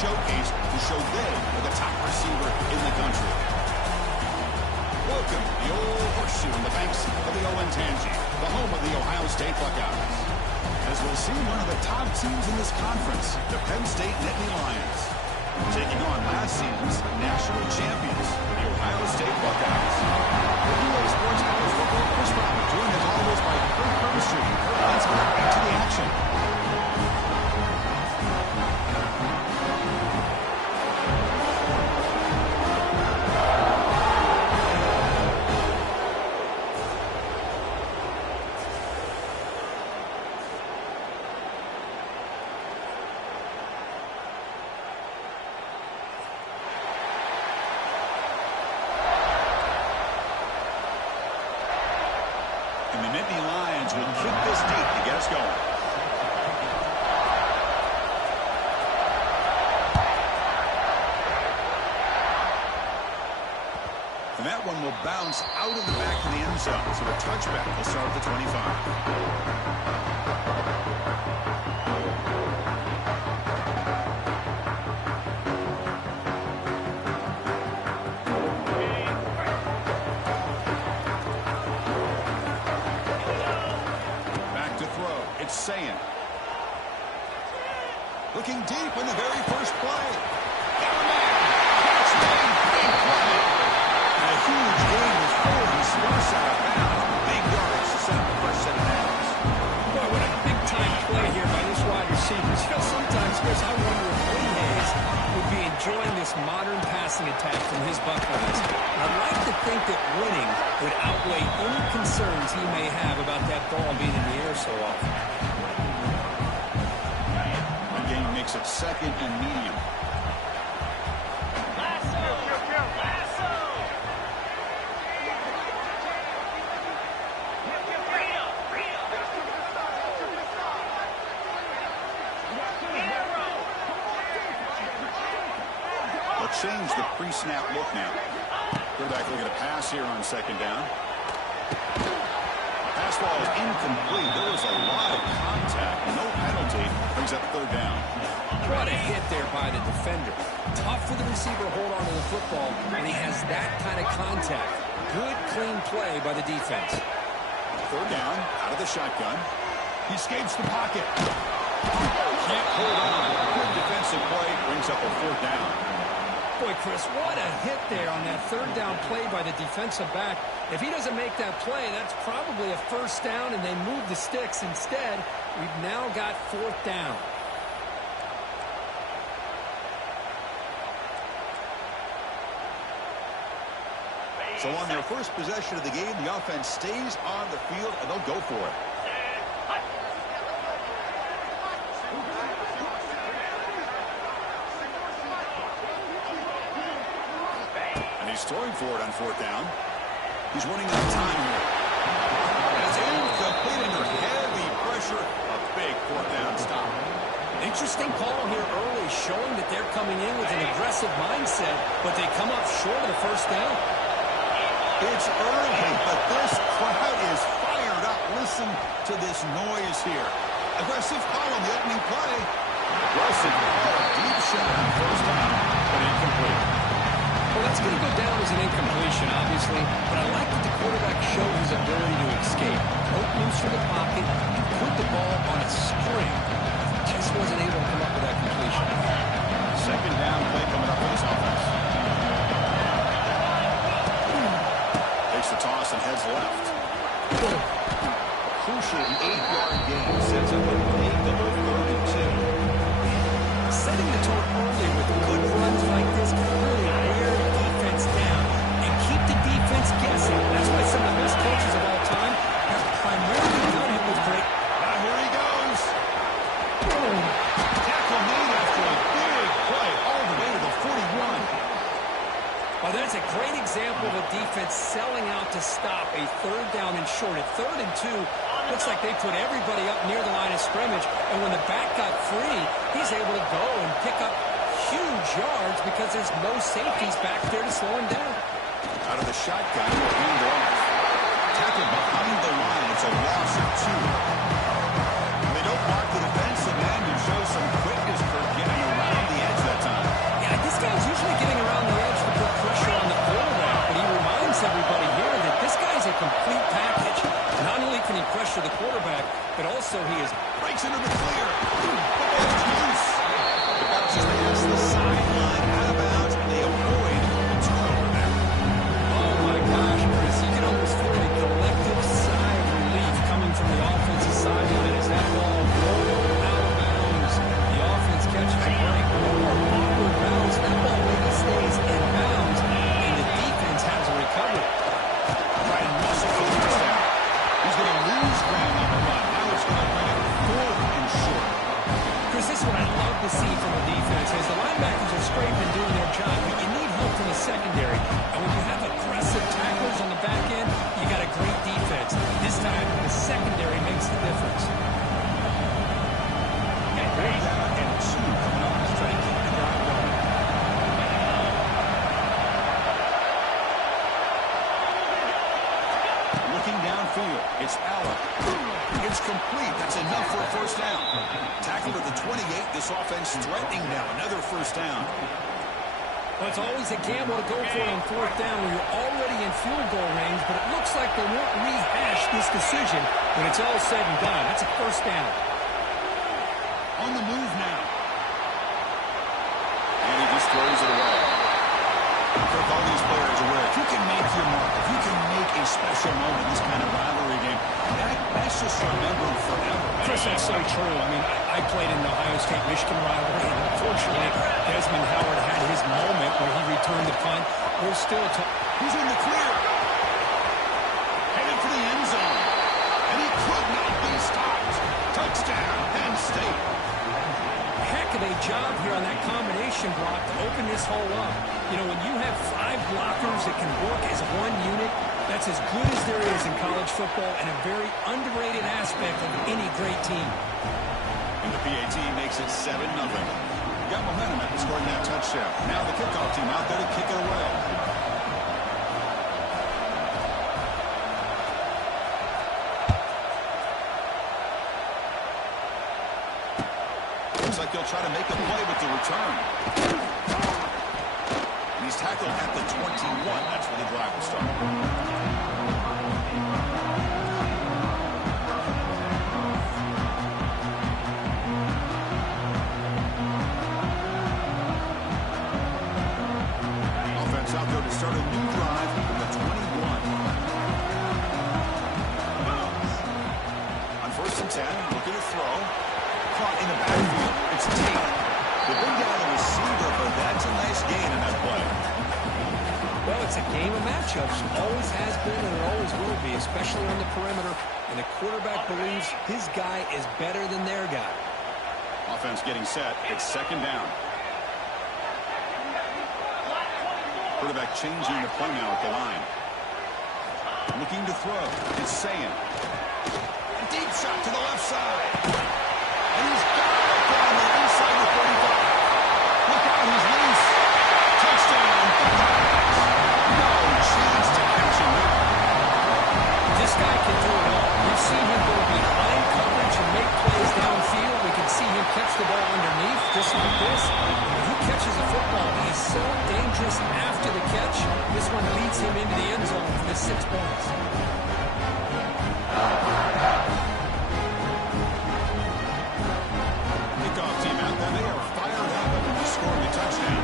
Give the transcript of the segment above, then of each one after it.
showcase to show they are the top receiver in the country. Welcome to the old horseshoe in the banks of the Olentangy, the home of the Ohio State Buckeyes. As we'll see one of the top teams in this conference, the Penn State Nittany Lions, taking on last season's national champions, the Ohio State Buckeyes. The UA Sports College Football Chris Robert, joined as always by Kurt Permstree. Let's get back to the action. And the Nittany Lions will kick this deep to get us going. And that one will bounce out of the back of the end zone. So a touchback will start at the 25. Saying. Looking deep in the very first play. Got a man. Catch made. Big play. And a huge gain with 4. He swerves out of bounds. Big yards to set up the first set of downs. Boy, what a big-time play here by this wide receiver. You know, sometimes, Chris, I wonder if Woody Hayes would be enjoying this modern passing attack from his Buckeyes. I'd like to think that winning would outweigh any concerns he may have about that ball being in the air so often. Makes it second and medium. Lasso! Lasso! They'll change the pre-snap look now. Quarterback looking to pass here on second down. Pass ball is incomplete. There was a lot of contact. No penalty. Brings up third down. What a hit there by the defender. Tough for the receiver to hold on to the football when he has that kind of contact. Good, clean play by the defense. Third down, out of the shotgun. He escapes the pocket. Can't hold on. Good defensive play. Brings up a fourth down. Boy, Chris, what a hit there on that third down play by the defensive back. If he doesn't make that play, that's probably a first down, and they move the sticks. Instead, we've now got fourth down. So on their first possession of the game, the offense stays on the field, and they'll go for it. And he's throwing for it on fourth down. He's running out of time here. And it's incomplete under heavy pressure. A big fourth down stop. Interesting call here early, showing that they're coming in with an aggressive mindset, but they come up short of the first down. It's early, but this crowd is fired up. Listen to this noise here. Aggressive call on the opening play. Aggressive call, deep shot on first down, but incomplete. Well, that's going to go down as an incompletion, obviously, but I like that the quarterback showed his ability to escape. Broke loose from the pocket and put the ball on a string. Just wasn't able to come up with that completion. Second down play coming up for this offense. The toss and heads left. Crucial 8-yard gain sets up a big double 3rd and 2. Setting the tone early with good runs like this can really wear the defense down and keep the defense guessing. That's why some of the best coaches of all time have primarily done it with great. Now here he goes. Tackle made after a big play all the way to the 41. Well, that's a great example of a defense selling out to stop a third down and short. At 3rd and 2, looks like they put everybody up near the line of scrimmage. And when the back got free, he's able to go and pick up huge yards because there's no safeties back there to slow him down. Out of the shotgun, hand off. Tackled behind the line. It's a loss of 2. And they don't mark the defensive end and show some quickness for getting around the edge that time. clear. The ball's loose. It bounces past the sideline, out of bounds, and they avoid the turnover there. Oh, my gosh, Chris. You can almost feel a collective sigh of relief coming from the offensive sideline as that ball rolled out of bounds. The offense catches a break. No more awkward bounds. That ball maybe stays in bounds, and the defense has a recovery. Right, and Russell for the touchdown. He's going to lose ground on the run. Now it's going to bring it fourth and short. Chris, this is what I love to see from the defense. As the linebackers are scraping, doing their job, but you need help from the secondary. And when you have aggressive tacklers on the back end, you got a great defense. This time, the secondary makes the difference. Third down and 2 coming up to try to keep the drive going. Looking downfield, it's Allen. It's complete. That's enough for a first down. Tackled at the 28. This offense threatening now. Another first down. Well, it's always a gamble to go for it on fourth down when you're already in field goal range, but it looks like they won't rehash this decision when it's all said and done. That's a first down. On the move now. And he just throws it away. Kirk, all these players are aware. If you can make your mark, if you can make a special moment in this kind of rivalry game, that's just remembered forever. Chris, that's so true. I mean, I played in the Ohio State-Michigan rivalry, and unfortunately, Desmond Howard had his moment where he returned the punt. We're still He's in the clear. Headed for the end zone. And he could not be stopped. Touchdown, Penn State. heck of a job here on that combination block to open this hole up. You know, when you have 5 blockers that can work as one unit, that's as good as there is in college football and a very underrated aspect of any great team. And the PAT makes it 7-0. Got momentum after scoring that touchdown. Now the kickoff team out there to kick it away. Looks like he'll try to make a play with the return. And he's tackled at the 21. That's where the drive will start. Out there to start a new drive from the 21. On 1st and 10, looking to throw. Caught in the backfield. It's Tate. They bring down the receiver, but that's a nice gain in that play. Well, it's a game of matchups. Always has been and it always will be, especially on the perimeter. And the quarterback believes his guy is better than their guy. Offense getting set. It's 2nd down. Quarterback changing the play now at the line. Looking to throw. It's Sayin. A deep shot to the left side. And he's got it down the inside the 35. Look out, he's loose. Touchdown. No chance to catch him there. This guy can do it all. We've seen him go behind coverage and make plays downfield. We can see him catch the ball underneath, just like this. When he catches a football, he's so dangerous after the catch. This one leads him into the end zone for the 6 points. Kickoff team out there. They are fired up after scoring a touchdown.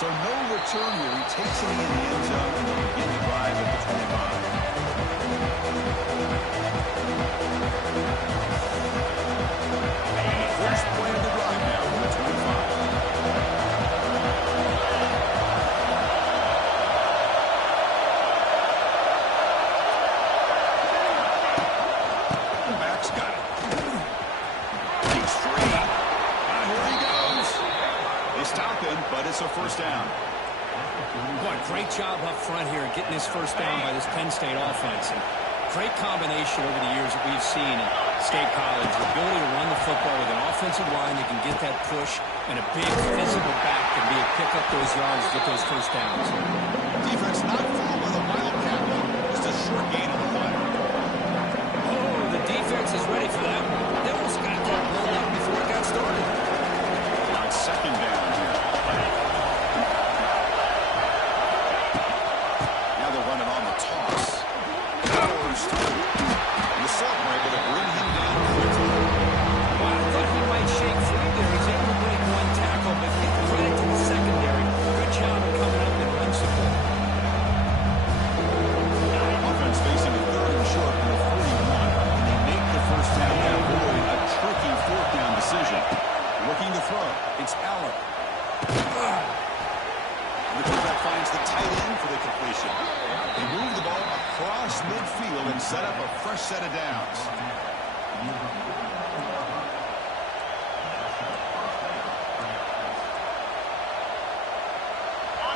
So no return here. He takes it in the end zone and they begin the drive at the 25. And the first play of the drive now from the 25. The back's got it. He's free. Here he goes. They stop him, but it's a first down. What a great job up front here getting this first down by this Penn State offense. And great combination over the years that we've seen in State College. The ability to run the football with an offensive line that can get that push and a big physical back that can be able to pick up those yards to get those first downs. Defense not fooled by the Wildcat, though. Just a short gain on the play. Oh, the defense is ready for that one. They almost got that blown up before it got started. On 2nd down here. The quarterback finds the tight end for the completion. They move the ball across midfield and set up a fresh set of downs.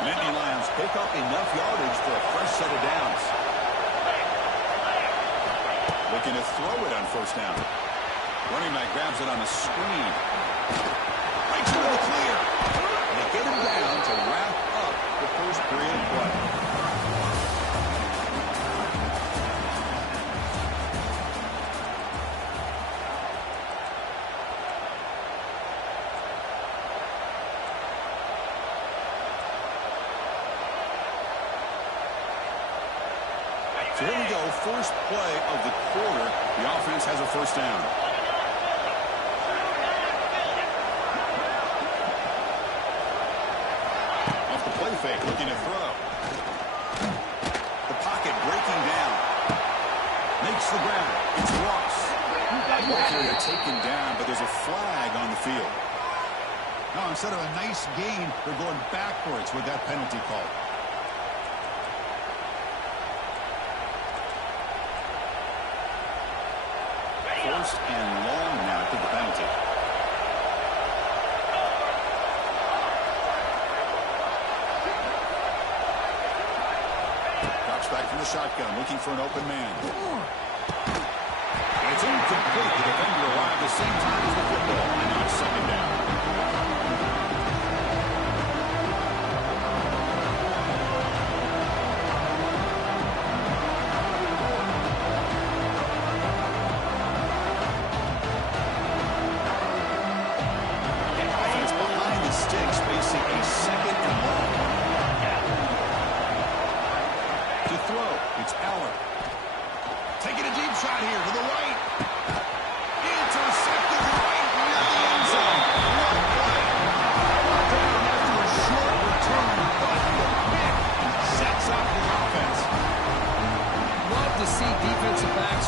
Nittany Lions pick up enough yardage for a fresh set of downs. Looking to throw it on first down. Running back grabs it on a screen. Right to the clear. And they get him down to wrap up the first period play. So here we go, first play of the quarter. The offense has a first down. Off the play fake, looking to throw. The pocket breaking down. Makes the grab. It's Ross. They're taken down, but there's a flag on the field. Now, instead of a nice gain, they're going backwards with that penalty call. First and long now to the penalty. Drops back from the shotgun, looking for an open man. And it's incomplete. The defender arrived at the same time as the football. And now it's second down.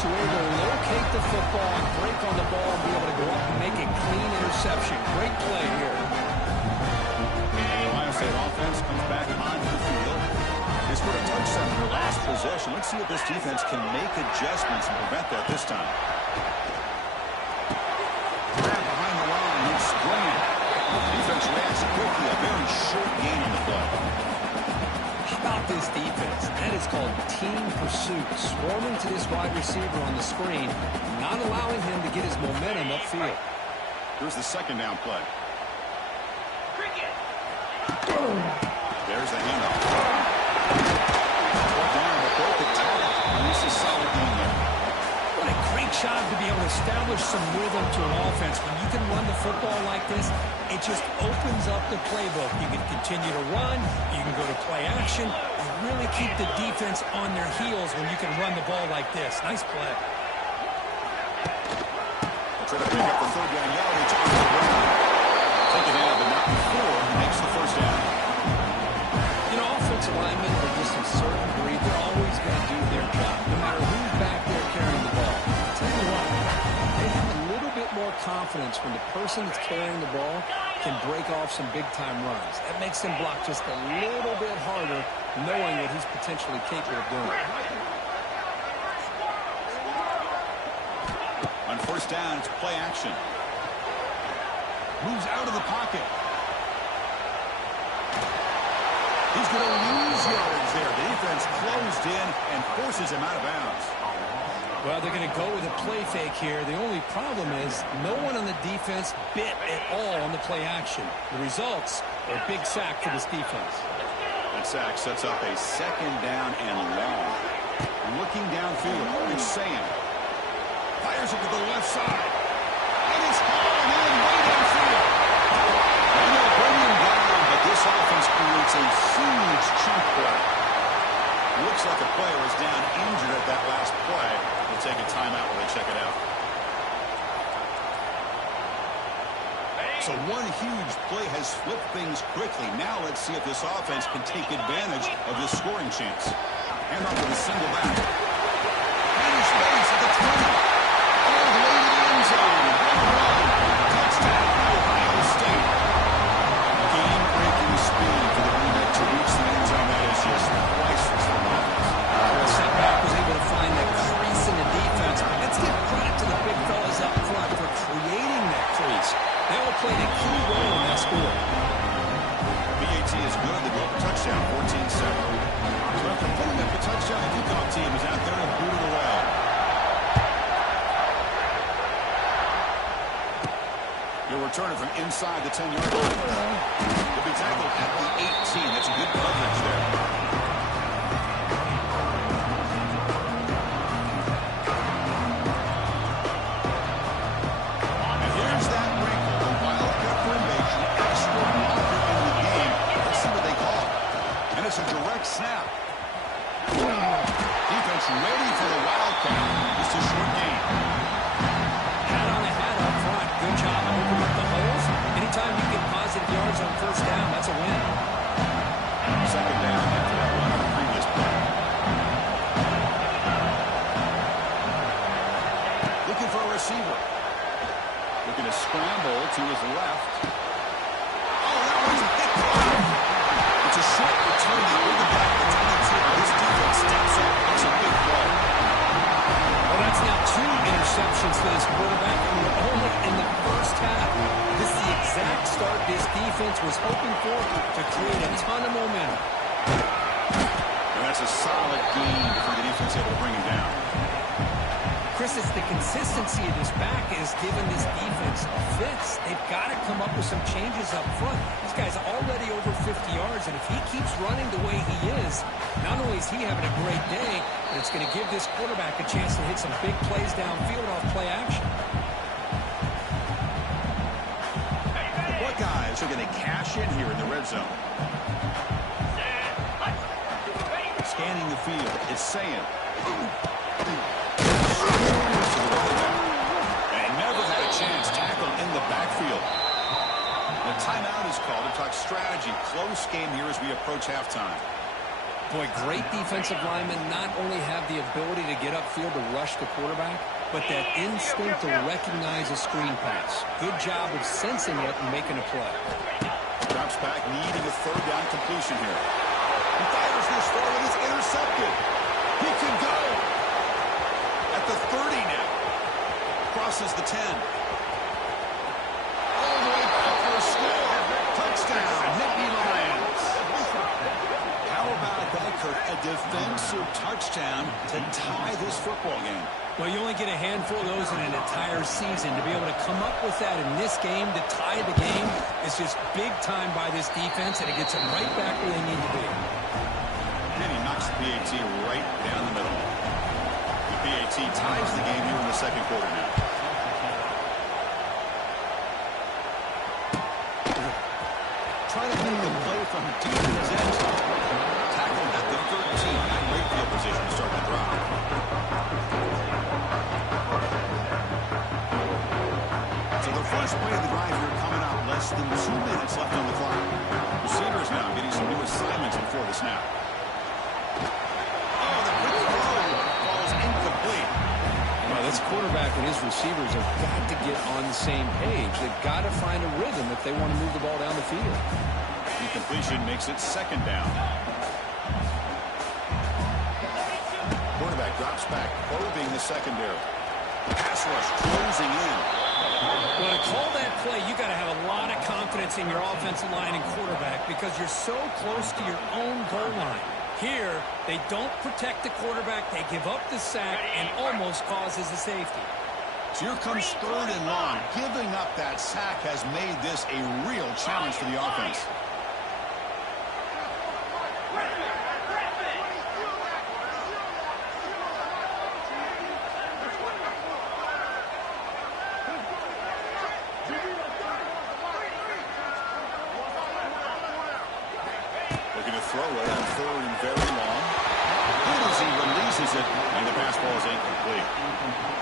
Who are able to locate the football and break on the ball and be able to go up and make a clean interception. Great play here. Ohio State offense comes back onto the field. They scored a touchdown in their last possession. Let's see if this defense can make adjustments and prevent that this time. Grab behind the line. It's Graham. Defense reacts quickly. A very short gain on the play. How about this defense? That is called team pursuit. Swarming to this wide receiver on the screen, not allowing him to get his momentum upfield. Here's the second down play. There's the handoff. Down, but broke the tackle. This is solid game there. What a great job to be able to establish some rhythm to an offense. When you can run the football like this, it just opens up the playbook. You can continue to run. You can go to play action. You really keep the defense on their heels when you can run the ball like this. Nice play. They'll try to pick up the third down yardage on the ground. Take it out, but not before he makes the first down. You know, offensive linemen are just a certain breed. They're always going to do their job, no matter who's back there carrying the ball. I'll tell you what, they have a little bit more confidence when the person that's carrying the ball can break off some big-time runs. That makes them block just a little bit harder, knowing what he's potentially capable of doing. On first down, it's play action. Moves out of the pocket. He's going to lose yards there. The defense closed in and forces him out of bounds. Well, they're going to go with a play fake here. The only problem is no one on the defense bit at all on the play action. The results are a big sack for this defense. That sack sets up a second down and long. Looking downfield, it's Sam. Fires it to the left side. And it's hauled in way downfield. And they'll bring him down, but this offense creates a huge chunk play. Looks like a player was down injured at that last play. They'll take a timeout while they check it out. So one huge play has flipped things quickly. Now let's see if this offense can take advantage of this scoring chance. Hand off with a single back. And his space at the 20. All the way to the end zone. Touchdown, Ohio State. Game-breaking speed for the running back to reach good. They go up a touchdown, 14-7. So after putting up a touchdown, the kickoff team is out there and boot it away. He'll return it from inside the 10-yard line. He'll be tackled at the 18. That's good coverage there. And here's that wrinkle. The Wildcat formation, extra blocker in the game. Let's see what they call. And it's a direct snap. Defense ready for the Wildcat. Just a short gain. Hat on the hat up front. Good job of opening up the holes. Anytime you get positive yards on first down, that's a win. Second down after that run on the previous play. Looking for a receiver. Looking to scramble to his left. Oh, that one's hit. It's a short return. They bring it back to 22. This defense steps up. It's a big play. Well, that's now 2 interceptions for this quarterback, and we're only in the first half. This is the exact start this defense was hoping for to create a ton of momentum. And that's a solid gain for the defense able to bring him down. Chris, it's the consistency of this back is giving this defense fits. They've got to come up with some changes up front. This guy's already over 50 yards, and if he keeps running the way he is, not only is he having a great day, but it's going to give this quarterback a chance to hit some big plays downfield off play action. What guys are going to cash in here in the red zone? Scanning the field, it's saying. And never had a chance. Tackle in the backfield. The timeout is called to talk strategy. Close game here as we approach halftime. Boy, great defensive linemen not only have the ability to get upfield to rush the quarterback, but that instinct to recognize a screen pass. Good job of sensing it and making a play. Drops back, needing a third down completion here. He fires this throw and it's intercepted. He can go. At the 30 now. Crosses the 10. All the way back for a score. Touchdown, Nittany Lions. How about that, Kirk? A defensive touchdown to tie this football game. Well, you only get a handful of those in an entire season. To be able to come up with that in this game, to tie the game, is just big time by this defense, and it gets them right back where they need to be. And he knocks the PAT right down the middle. The PAT ties the game here in the second quarter now. Trying to make the play from deep in his end zone. Tackled at the 13. Not great field position to start the drive. So the first play of the drive here coming up. Less than 2 minutes left on the clock. Receivers now getting some new assignments before the snap. Oh, the quick throw falls incomplete. Well, this quarterback and his receivers have got to get on the same page. They've got to find a rhythm if they want to move the ball down the field. Incompletion makes it second down. Quarterback drops back, probing the secondary. Pass rush closing in. Well, to call that play, you got to have a lot of confidence in your offensive line and quarterback because you're so close to your own goal line. Here, they don't protect the quarterback. They give up the sack and almost causes a safety. So here comes third and long. Giving up that sack has made this a real challenge for the offense. Looking to throw it on third and very long. Good as he releases it, and the pass ball is incomplete.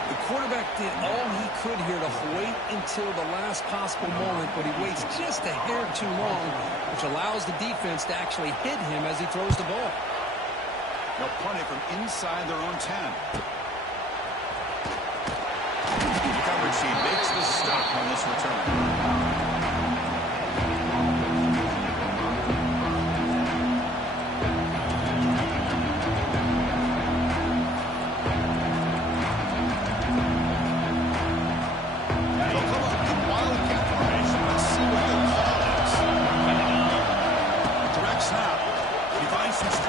The quarterback did all he could here to wait until the last possible moment, but he waits just a hair too long, which allows the defense to actually hit him as he throws the ball. They'll punt it from inside their own 10. The coverage team makes the stop on this return.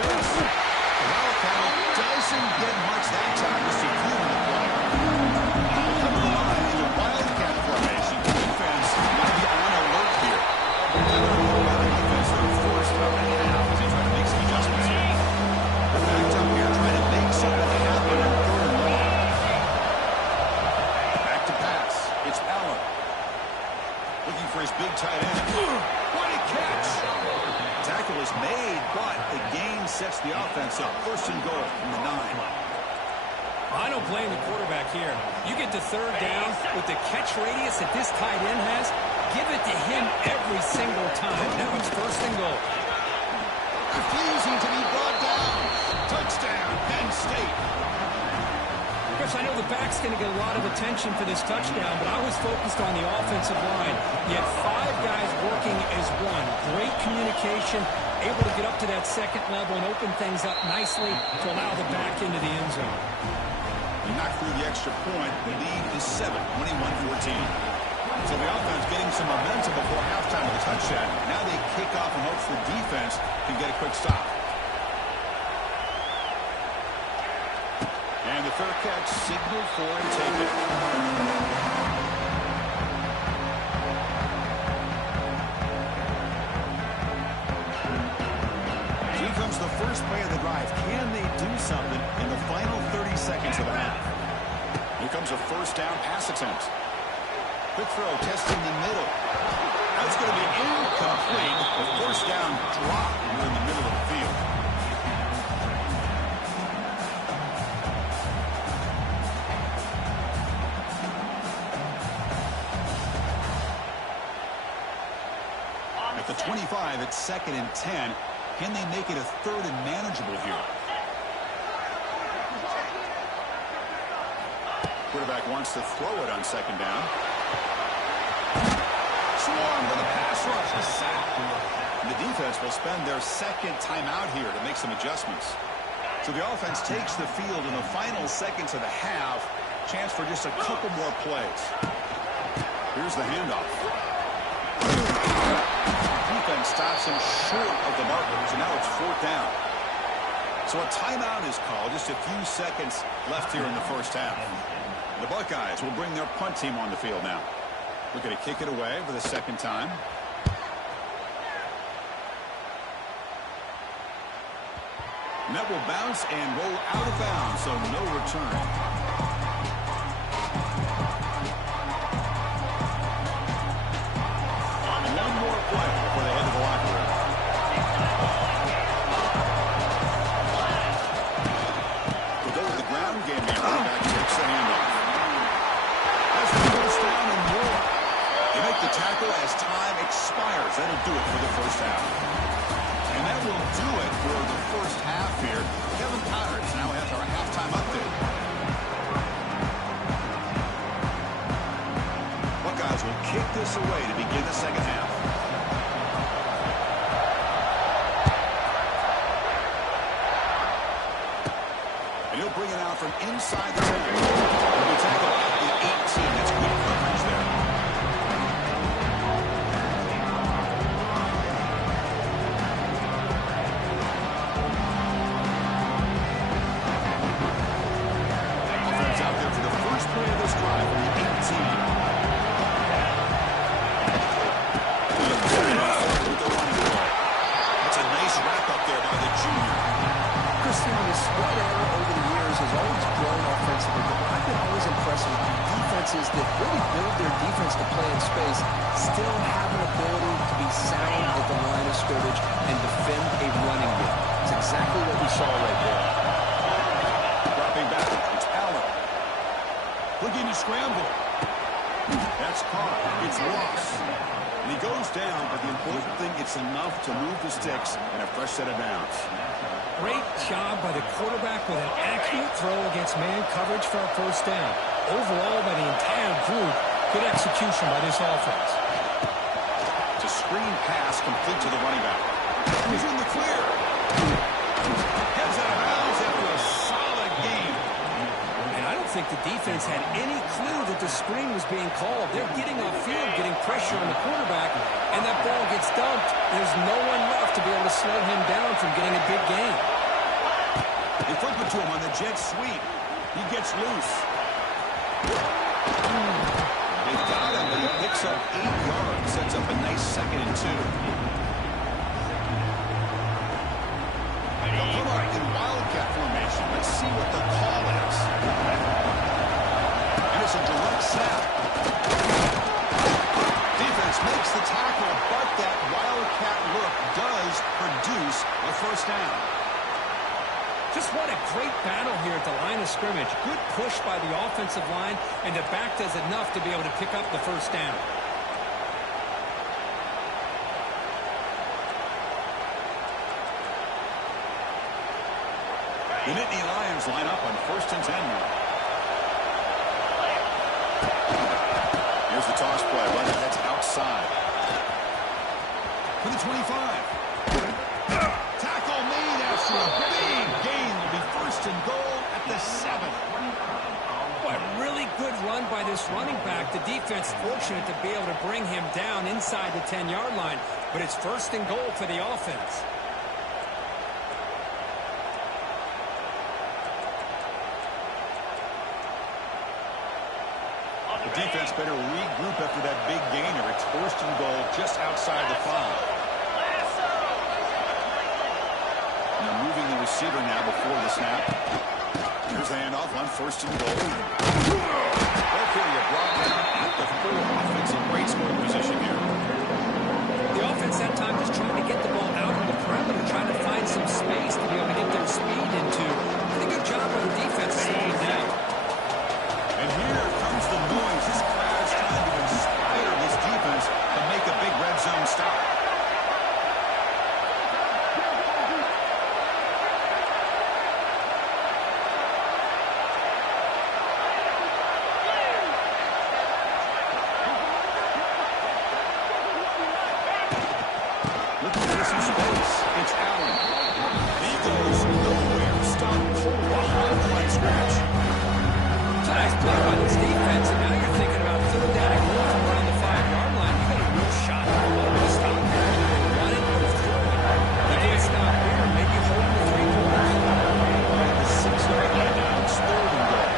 space. The Wildcat doesn't get much that time to secure the play. Come to the line in the Wildcat formation. The defense might be on alert here. Better defense than forced out in half as they try to make some adjustments here. They're backed up here trying to make something happen in third and long. Back to pass. It's Allen. Looking for his big tight end. What a catch! Tackle is made, but the gain sets the offense up. First and goal from the 9. I don't blame the quarterback here. You get to third down with the catch radius that this tight end has, give it to him every single time. Now it's first and goal. Refusing to be brought down. Touchdown, Penn State. Chris, I know the back's going to get a lot of attention for this touchdown, but I was focused on the offensive line. You had 5 guys working as one. Great communication, able to get up to that second level and open things up nicely to allow the back into the end zone. He knocked through the extra point. The lead is 7, 21-14. So the offense getting some momentum before halftime with a touchdown. Now they kick off in hopes the defense can get a quick stop. And the fair catch signaled for and taken. Here comes the first play of the drive. Can they do something in the final 30 seconds of the half? Here comes a first down pass attempt. Quick throw, testing the middle. That's going to be incomplete. The first down drop in the middle of the field. At the 25, it's 2nd and 10. Can they make it a 3rd and manageable here? Quarterback wants to throw it on 2nd down. Swarm with a pass rush, a sack. And the defense will spend their 2nd timeout here to make some adjustments. So the offense takes the field in the final seconds of the half. Chance for just a couple more plays. Here's the handoff. Defense stops him short of the marker, so now it's 4th down. So a timeout is called. Just a few seconds left here in the first half. The Buckeyes will bring their punt team on the field now. Looking to kick it away for the 2nd time. And that will bounce and roll out of bounds, so no return. One more play before they head to the locker room. We'll go with the ground game here. Back takes the handoff. As he goes down and more. They make the tackle as time expires. That'll do it for the first half. And that will do it for the first half here. Kevin Pirates now has our halftime update. Buckeyes will kick this away to begin the second half. And he'll bring it out from inside the 10. He'll be tackled at the 18. That's good coverage there. Offense out there for the first play of this drive from the 18. That's a nice wrap up there by the junior. Christian, the spread error over the years has always grown offensively, but I've been always impressed with defenses that really build their defense to play in space, still have an ability to be sound at the line of scrimmage and defend a running game. It's exactly what we saw right there. Dropping back, it's Allen. Looking to scramble. That's caught. It's lost. And he goes down, but the important thing, it's enough to move the sticks and a fresh set of downs. Great job by the quarterback with an accurate throw against man coverage for a first down. Overall, by the entire group, good execution by this offense. It's a screen pass complete to the running back. He's in the clear. Heads out of bounds after a solid game. And I don't think the defense had any clue that the screen was being called. They're getting off field, getting pressure on the quarterback, and that ball gets dumped. There's no one left to be able to slow him down from getting a big gain. flip it to him on the jet sweep. He gets loose. They got him, but he picks up 8 yards. Sets up a nice 2nd and 2. They'll come up in wildcat formation. Let's see what the call is. And it's a direct snap. Defense makes the tackle, but that wildcat look does produce a first down. Just what a great battle here at the line of scrimmage. Good push by the offensive line, and the back does enough to be able to pick up the first down. The Nittany Lions line up on 1st and 10 now. Here's the toss play. Right, that's outside. For the 25. Tackle made after a big gain. Will be 1st and goal at the 7. What a really good run by this running back. The defense fortunate to be able to bring him down inside the 10-yard line. But it's 1st and goal for the offense. The defense better regroup after that big gainer. It's 1st and goal just outside the 5. Now moving the receiver now before the snap. Here's the handoff on 1st and goal. Okay, you brought down at the 4. Offensive great scoring position here. The offense that time just trying to get the ball out on the perimeter, trying to find some space to be able to get their speed into. Pretty good job by the defense slowing down. And here comes the noise. This crowd is trying to inspire this defense to make a big red zone stop. Looking for some space. It's Allen. He goes nowhere. Stop cold behind the line scratch. It's a nice play by this defense, and now you're thinking about 3rd down and goal from around the 5-yard line. You got a real shot to stop there. Run it or throw it. You can't stop here. Maybe hold him to 3 quarters. At the 6-yard line now. It's 3rd and goal.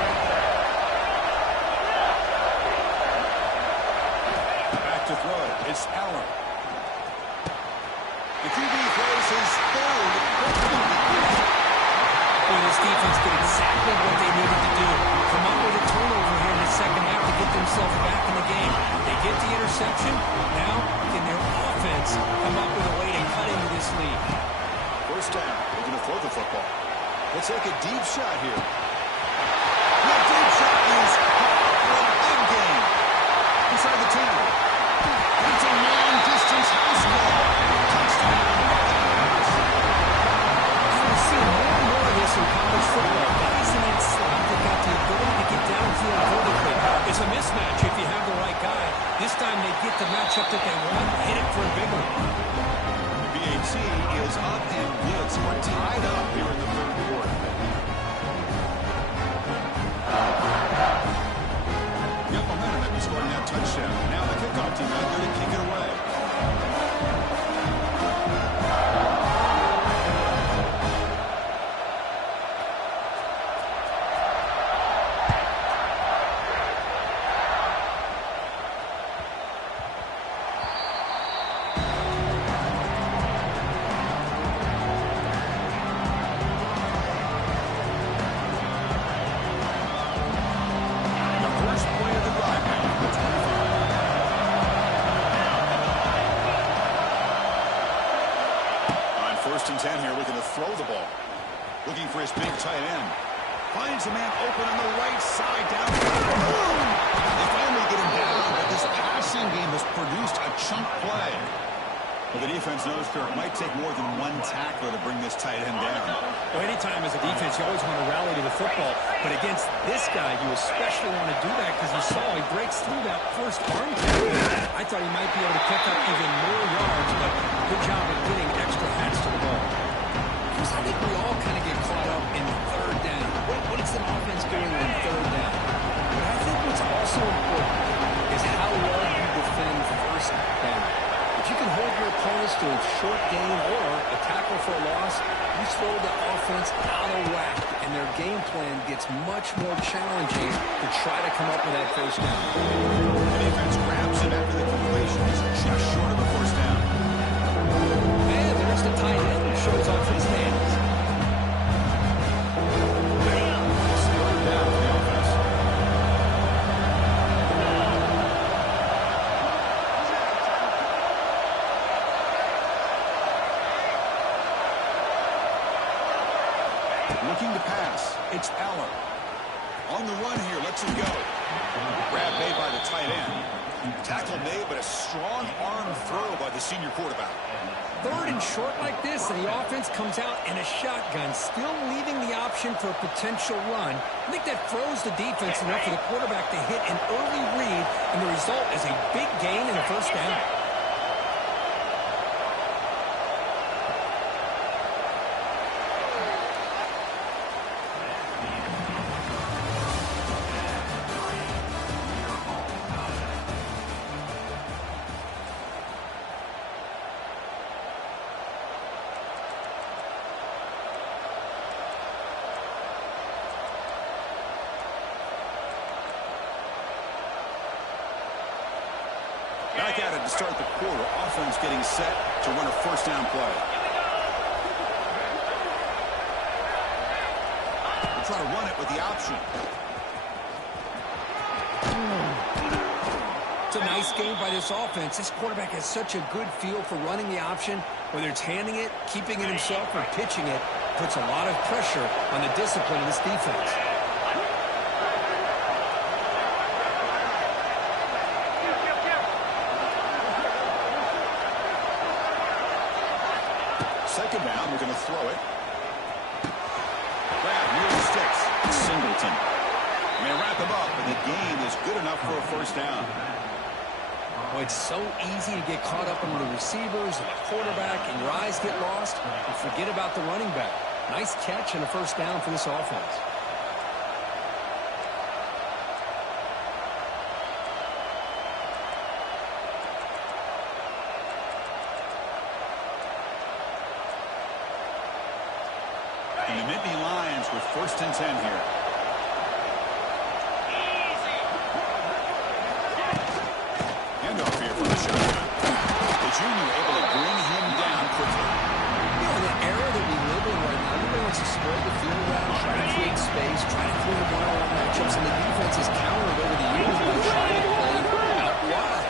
Back to throw. It's Allen. The QB throws his 3rd. Boy, this defense did exactly what they needed to do. Come up with a turnover here in the 2nd half to get themselves back in the game. They get the interception. Now, can their offense come up with a way to cut into this lead? 1st down. They're going to throw the football. Let's take a deep shot here. The deep shot is for a big gain. Inside the 10. It's a long-distance house ball. Touchdown. We've seen more and more of this in college football. Guys in that slot that got the ability to get downfield vertically. It's a mismatch if you have the right guy. This time they get the matchup that they want, hit it for a big one. The BAT is up and blitz. We're tied up here in the 3rd quarter. Got momentum after scoring that touchdown. Now the kickoff team out there to kick it away. Throw the ball. Looking for his big tight end. Finds a man open on the right side down. Boom! They finally get him down, but this passing game has produced a chunk play. Well, the defense knows Kirk might take more than one tackler to bring this tight end down. Well, anytime as a defense, you always want to rally to the football. But against this guy, you especially want to do that because you saw he breaks through that first arm tackle. I thought he might be able to pick up even more yards, but good job of getting extra hats to the ball. I think we all kind of get caught up in 3rd down. What is an offense doing on 3rd down? But I think what's also important is how well you defend 1st down. If you can hold your opponents to to a short gain or a tackle for a loss, you throw the offense out of whack, and their game plan gets much more challenging to try to come up with that first down. The defense grabs it after the completion. He's just short of a first down. And there's the tight end who shows off his hands. Third down for the offense. Looking to pass. It's Allen. On the run here. Lets him go. Grab made by the tight end. Tackle made, but a strong arm throw by the senior quarterback. Third and short like this, and the offense comes out in a shotgun, still leaving the option for a potential run. I think that froze the defense enough for the quarterback to hit an early read, and the result is a big gain and a first down. Back at it to start the quarter. Offense getting set to run a first down play. We'll try to run it with the option. It's a nice game by this offense. This quarterback has such a good feel for running the option. Whether it's handing it, keeping it himself, or pitching it, puts a lot of pressure on the discipline of this defense. Second down, we're going to throw it. Grab near the sticks. Singleton. And they wrap him up, and the gain is good enough for a first down. Well, it's so easy to get caught up in the receivers and the quarterback, and your eyes get lost. You forget about the running back. Nice catch and a first down for this offense. And the Nittany Lions with 1st and 10 here. Handoff here from the shotgun. The junior able to bring him down quickly. You know, in the era that we live in right now, everybody wants to spread the field around, try to create space, try to create one-on-one matchups, and the defense has countered over the years by trying to play out wide.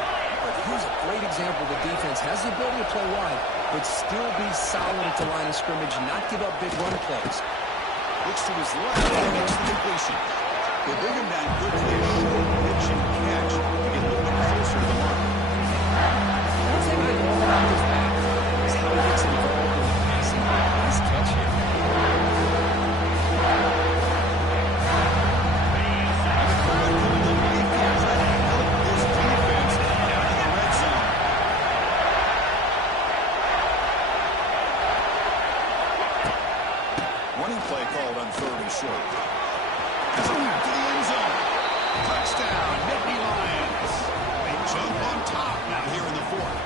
But here's a great example. The defense has the ability to play wide, but still be solid at the line of scrimmage, not give up big run plays. Looks to his left and makes the completion. They bring him down quickly. A short pitch and catch to get a little bit closer to the mark. One thing I love about this back is how he gets involved in the passing. Nice catch here. Running play called on 3rd and short. Has a back to the end zone. Touchdown, Nittany Lions. They jump on top now here in the 4th.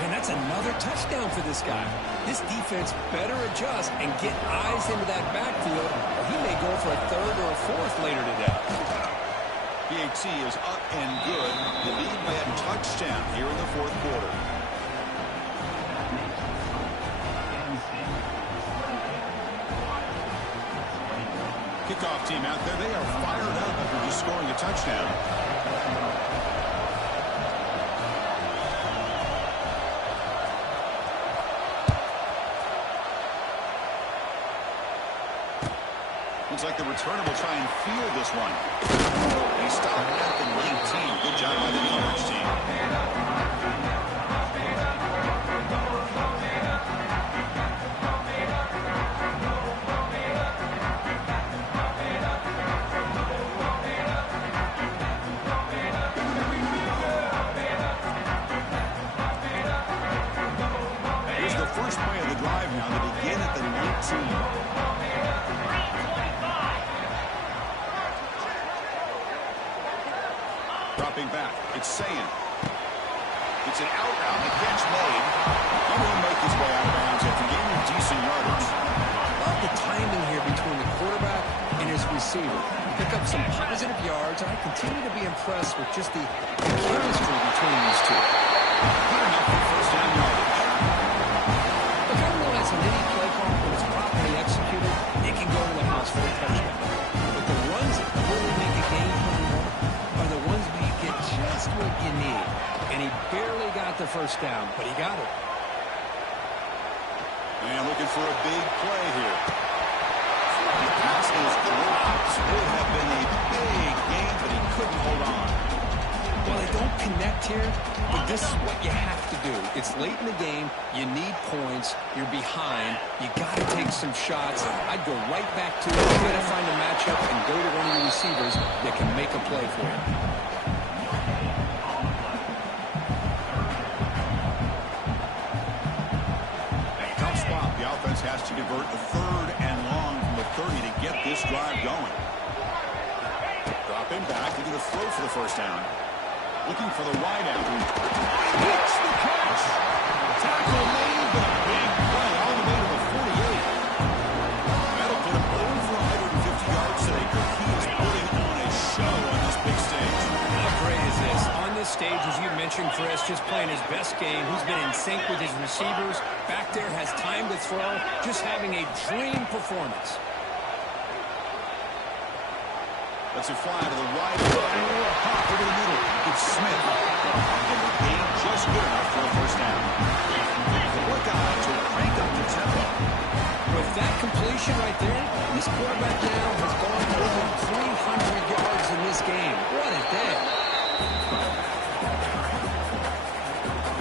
Man, that's another touchdown for this guy. This defense better adjust and get eyes into that backfield, or he may go for a 3rd or a 4th later today. PAT is up and good. The lead by a touchdown here in the 4th quarter. Kickoff team out there. They are fired up after just scoring a touchdown. Looks like the returner will try and field this one. They stop at the 19. Good job by the coverage team. Here's the first play of the drive now to begin at the 19. Dropping back, it's Sayin. It's an out route. The catch made. He will make his way out of bounds after gaining decent yardage. Love the timing here between the quarterback and his receiver. Pick up some positive yards, and I continue to be impressed with just the chemistry between these two. Good enough for first down yardage. Look, I realize on any play call, when it's properly executed, it can go to the house for a touchdown. But the runs that really make a game plan work are the ones where you get just what you need. And he barely got the first down, but he got it. And looking for a big play here. The pass is dropped. Would have been a big gain, but he couldn't hold on. Well, they don't connect here, but this is what you have to do. It's late in the game. You need points. You're behind. You got to take some shots. I'd go right back to it. You got to find a matchup and go to one of your receivers that can make a play for you. Tough spot. The offense has to convert a third and long from the 30 to get this drive going. Dropping back, looking to throw for the first down. Looking for the wide out. Hits the catch. Tackle made, but a big play all the way to the 48. That'll put him over 150 yards today. He is putting on a show on this big stage. How great is this? On this stage, as you mentioned, Chris, just playing his best game. He's been in sync with his receivers. Back there, has time to throw. Just having a dream performance. Let's it fly to the right. Pop over the middle. It's Smith. And the gain just good enough for a first down. Look out to crank up the tempo. With that completion right there, this quarterback now has gone over 300 yards in this game. What a day.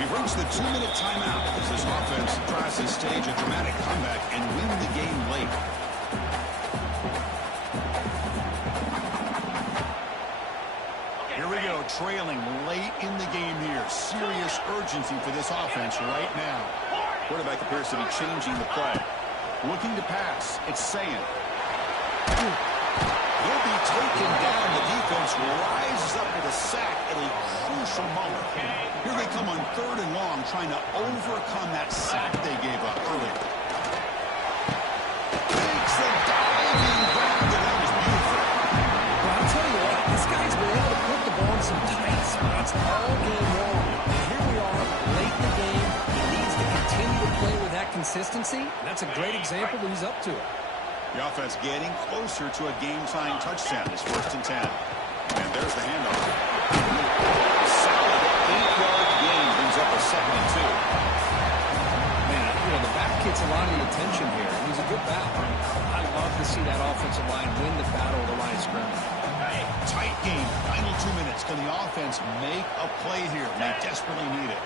We've reached the 2-minute timeout as this offense tries to stage a dramatic comeback and win the game late. Here we go, trailing late in the game here. Serious urgency for this offense right now. Quarterback appears to be changing the play. Looking to pass. It's Sayan. He'll be taken down. The defense rises up with a sack at a crucial moment. Here they come on third and long, trying to overcome that sack they gave up earlier. Takes the diving grab, and that was beautiful. Well, I'll tell you what, this guy's been able to put the ball in some tight spots all game long. And here we are, late in the game. He needs to continue to play with that consistency. And that's a great example that he's up to it. The offense getting closer to a game-tying touchdown. It's 1st and 10. And there's the handoff. Solid 8-yard gain brings up a 2nd and 2. Man, you know, the back gets a lot of the attention here. He's a good back. I love to see that offensive line win the battle of the line of scrimmage. Tight game. Final 2 minutes. Can the offense make a play here? They desperately need it.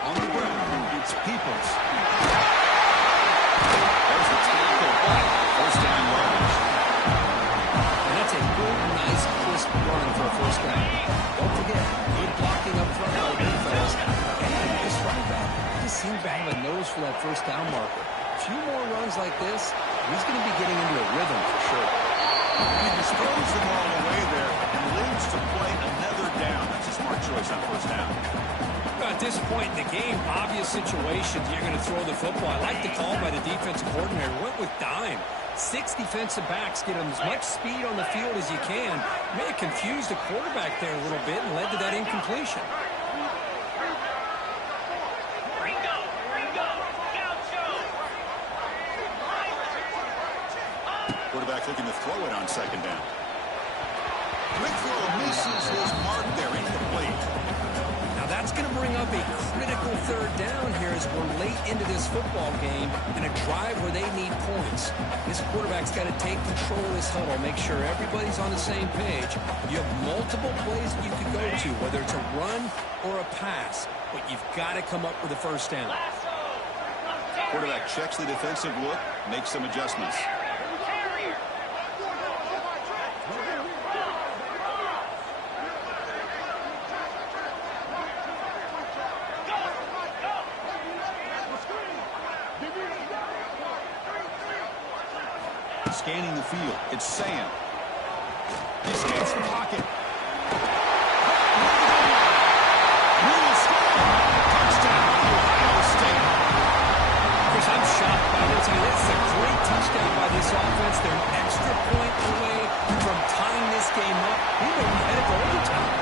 On the ground, it's Peoples. There's the tackle, but first down yardage. And that's a good, nice, crisp run for a first down. Don't forget, good blocking up front by the defense. And this running back just seems to have a nose for that first down marker. A few more runs like this, he's going to be getting into a rhythm for sure. He just throws the ball away there and lives to play another down. That's a smart choice on first down. At this point in the game, obvious situations, you're going to throw the football. I like the call by the defensive coordinator. Went with dime. 6 defensive backs get as much speed on the field as you can. May have confused the quarterback there a little bit and led to that incompletion. Quarterback looking to throw it on 2nd down. Quick throw misses his mark there, incomplete. Now that's going to bring up a critical 3rd down here as we're late into this football game and a drive where they need points. This quarterback's got to take control of this huddle, make sure everybody's on the same page. You have multiple plays that you could go to, whether it's a run or a pass, but you've got to come up with a first down. Quarterback checks the defensive look, makes some adjustments. Scanning the field, it's Sam. He escapes the pocket. Will score. Touchdown, Ohio State. Chris, I'm shocked by this. I mean, this is a great touchdown by this offense. They're an extra point away from tying this game up. We may be headed for overtime.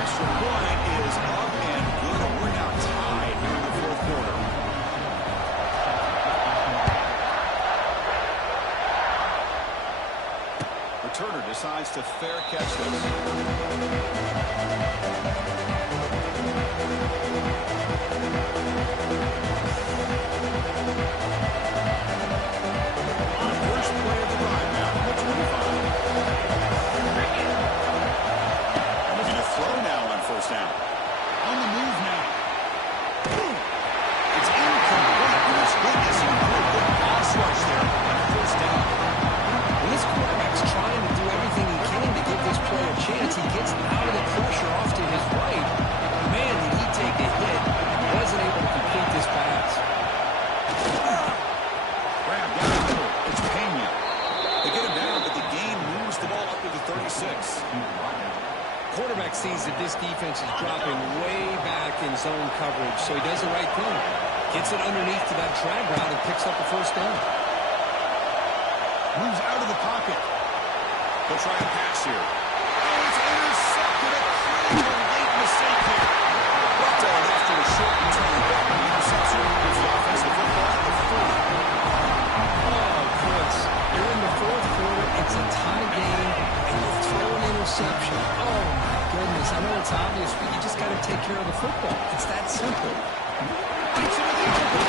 Extra point is up and good. We're now tied here in the fourth quarter. Returner decides to fair catch this. First play of the drive now from the 25. Looking to throw now on first down. On the move now. It's incomplete. Goodness, another good pass rush there on first down. When this quarterback's trying to do everything he can to give this play a chance, he gets out of the pressure off to his right. Man, did he take a hit. Wasn't able to complete this pass. Grab down the middle. It's Penn. They get him down, but the game moves the ball up to the 36. Quarterback sees that this defense is dropping way back in zone coverage, so he does the right thing. Gets it underneath to that drag route and picks up a first down. Moves out of the pocket. They'll try a pass here. Oh, it's intercepted. A critical late mistake here. Brought down after a short return back. The interception gives the offense the football at the 40. Oh, Chris, you're in the fourth quarter. It's a tie game, and you throw an interception. Oh, my goodness. I know it's obvious, but you just got to take care of the football. It's that simple. Bites into the open.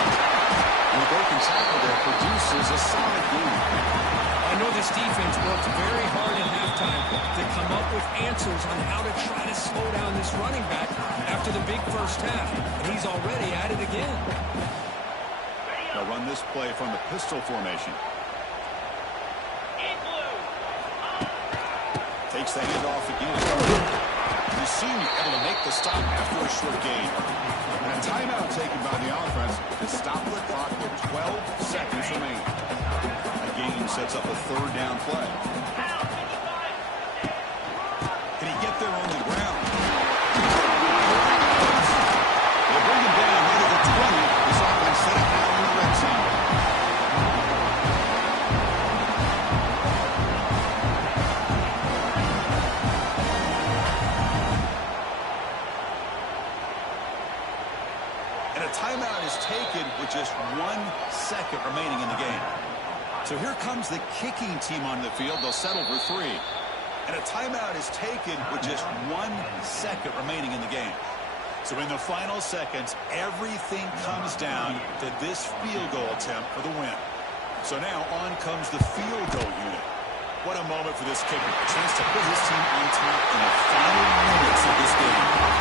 And the broken tackle there produces a solid game. I know this defense worked very hard at halftime to come up with answers on how to try to slow down this running back after the big first half. And he's already at it again. They'll run this play from the pistol formation. Takes the handoff again. The senior able to make the stop after a short gain. And a timeout taken by the offense to stop the clock with 12 seconds remaining. That gain sets up a third down play. Can he get there on the ground? They'll bring him down right at the 20. This offense set it down in the red zone. Timeout is taken with just 1 second remaining in the game. So here comes the kicking team on the field. They'll settle for 3. And a timeout is taken with just 1 second remaining in the game. So in the final seconds, everything comes down to this field goal attempt for the win. So now on comes the field goal unit. What a moment for this kicker. A chance to put his team on top in the final minutes of this game.